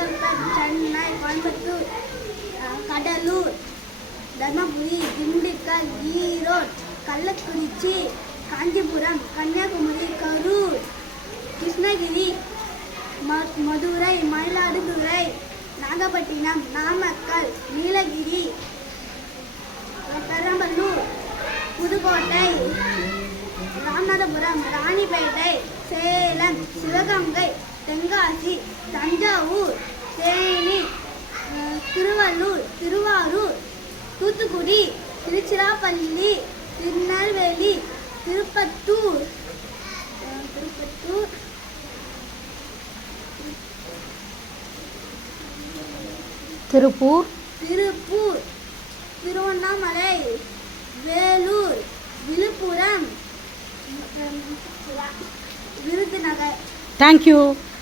Chengalpattu, Chennai, Coimbatore, Cuddalore, Dharmapuri, Dindigul, Erode, Kallakurichi, Kanchipuram, Kanyakumari, Karur, Krishnagiri, Madurai, Mayiladuthurai, Nagapattinam, Namakkal, Nilgiri, Perambalur, Pudukkottai, Ramanathapuram, Ranipet, Salem, Sivaganga, Tenkasi, Thanjavur, Theni, Tiruvallur, Thiruvarur, Thoothukudi, Tiruchirappalli, Tirunelveli, Tirupattur, Tiruppur, Tiruvannamalai, Vellore, Villupuram, Virudhunagar. Thank you.